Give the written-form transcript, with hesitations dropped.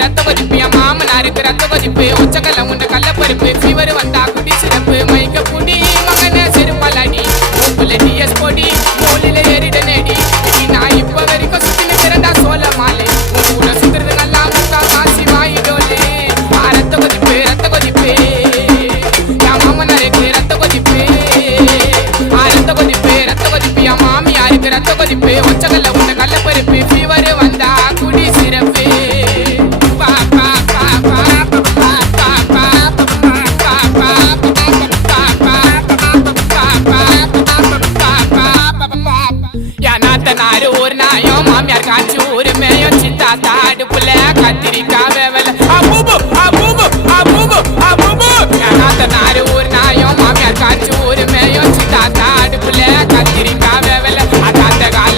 ரத்த கொதிப்பு என் மாமனாருக்கு ரத்த கொதிப்பு ஒச்சக்கல்ல உண்ட கள்ள பருப்பு ஃபீவர் வந்தா குடி சிறப்பு மைக்க புடி மகனே செருப்பாலடி உப்புல டிஎஸ் பொடி மூலில ஏறிட நேடி நான் இப்ப வரைக்கும் சுத்தின திரண்டா சோழ மாலை உன் கூட சுத்துறது நல்லா முக்கா காசி வாயிடோலே ரத்த கொதிப்பு என் மாமனாருக்கு ரத்த கொதிப்பு ரத்த கொதிப்பு என் மாமியாருக்கு ரத்த கொதிப்பு ஒச்சக்கல்ல உண்ட கள்ள பருப்பு ஃபீவர் வந்தா குடி சிறப்பு நாரு ஒரு நாயம் மாமியார் காய்ச்சி ஒரு மேயம் சித்தா தாடு புள்ள கத்திரிக்கா வேவல அபூபு அபூபு அபூபு அபூபு நாத்த நாரு